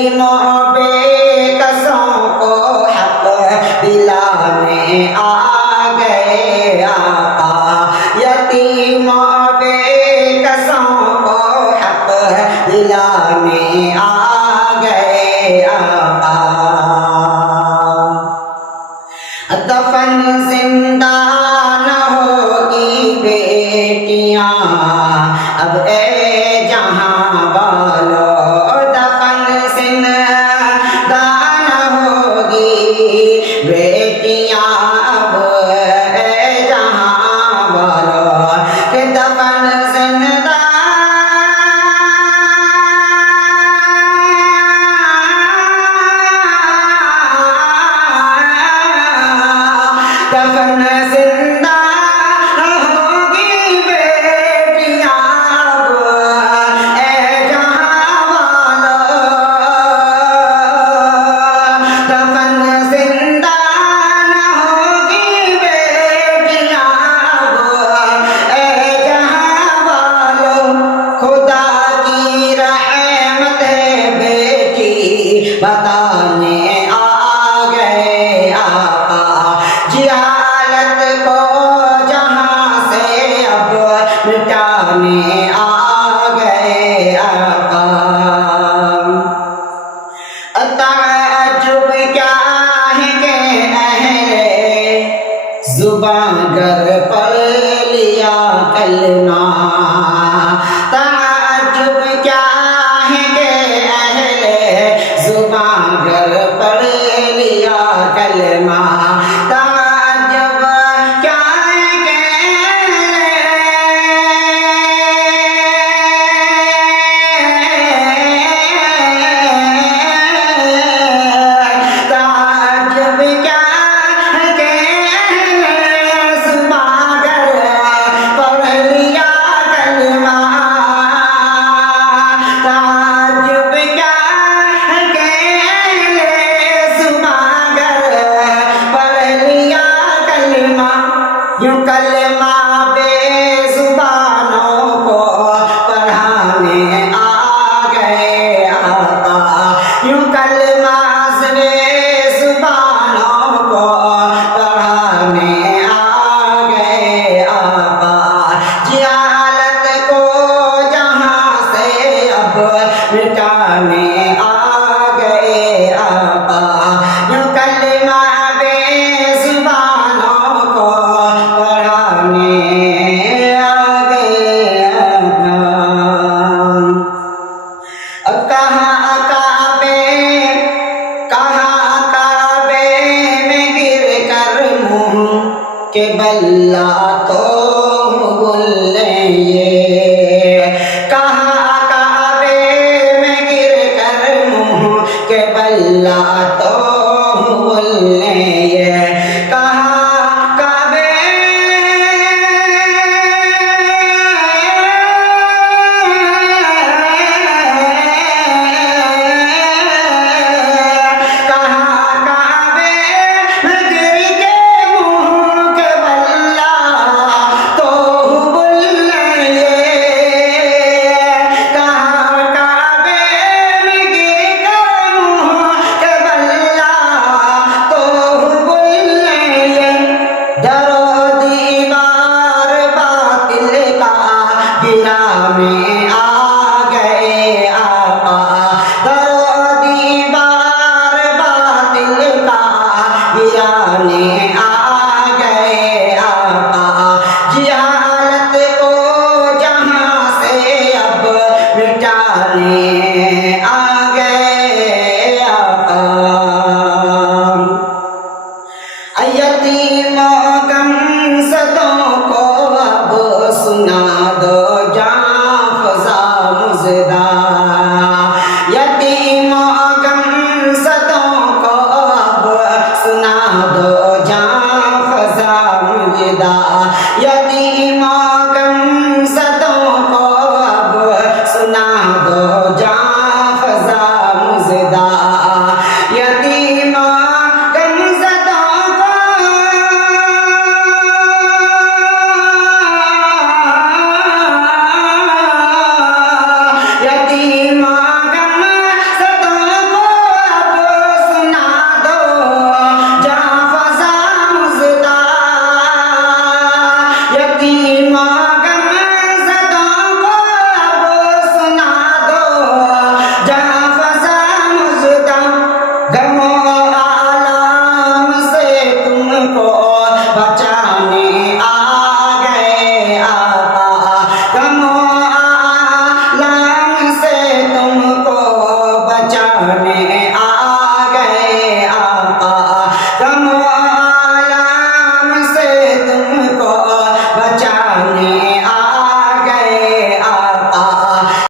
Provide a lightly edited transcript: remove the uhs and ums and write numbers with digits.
यतीमों बेकसों को हक दिलाने आ गए आका। यतीमों बेकसों को हक दिलाने आ गए आका। दफन जिंदा न होगी बेटियां अब ए जहां वालों। दफन जिंदा न होगी बेटियां अब ए जहां वालों। कि दफन जिंदा दफन जिंदा होगी बेटियां अब ए जहां वालों। दफन जिंदा होगी बेटियां अब ए जहां वालों। खुदा की रहमत है बेटी बताने आ गए आका। जिहालत को जहां से अब मिटाने आ गए आका। ताज्जुब क्या है कि अहले जुबां गर पढ़ लिया कलमा। ताज्जुब क्या है कि अहले जुबां गर पढ़ लिया कलमा। ताज्जुब क्या है कि ताज्जुब क्या है कि जुबां गर पढ़ लिया कलमा। ताज्जुब क्या है कि जुबां गर पढ़ लिया कलमा। यूं कलमा बेजुबानों को पढ़ाने आ गए आका। यूं कलमा बेजुबानों को पढ़ाने आ गए आका। जिहालत को जहां से अब मिटाने आ गए आका। यूं कलमा बेजुबानों को पढ़ाने आ गए आका। कहाँ काबे में गिर कर मुँह के बल्ला तो बोले ये। कहाँ काबे में गिर कर मुँह के बल्ला तो बोले ये। कहाँ काबे कहाँ काबे में गिर के मुँह के बल्ला तो बोले ये। कहाँ काबे में गिर के मुँह के बल्ला तो बोले ये। दरो दीवार बातिल का गिरा में आ गए आका। दरो दीवार बातिल का गिराने आ गए आका। जिहालत को जहां से अब मिटाने आ गए आका। यतीमों गमज़दों को अब सुना दो जां फ़ज़ा मुज़दा। यतीमों गमज़दों को अब सुना दो जां फ़ज़ा मुज़दा। यतीमों गमज़दों को अब सुना दो जां फ़ज़ा मुज़दा। यतीमों यतीमा गम सतों को में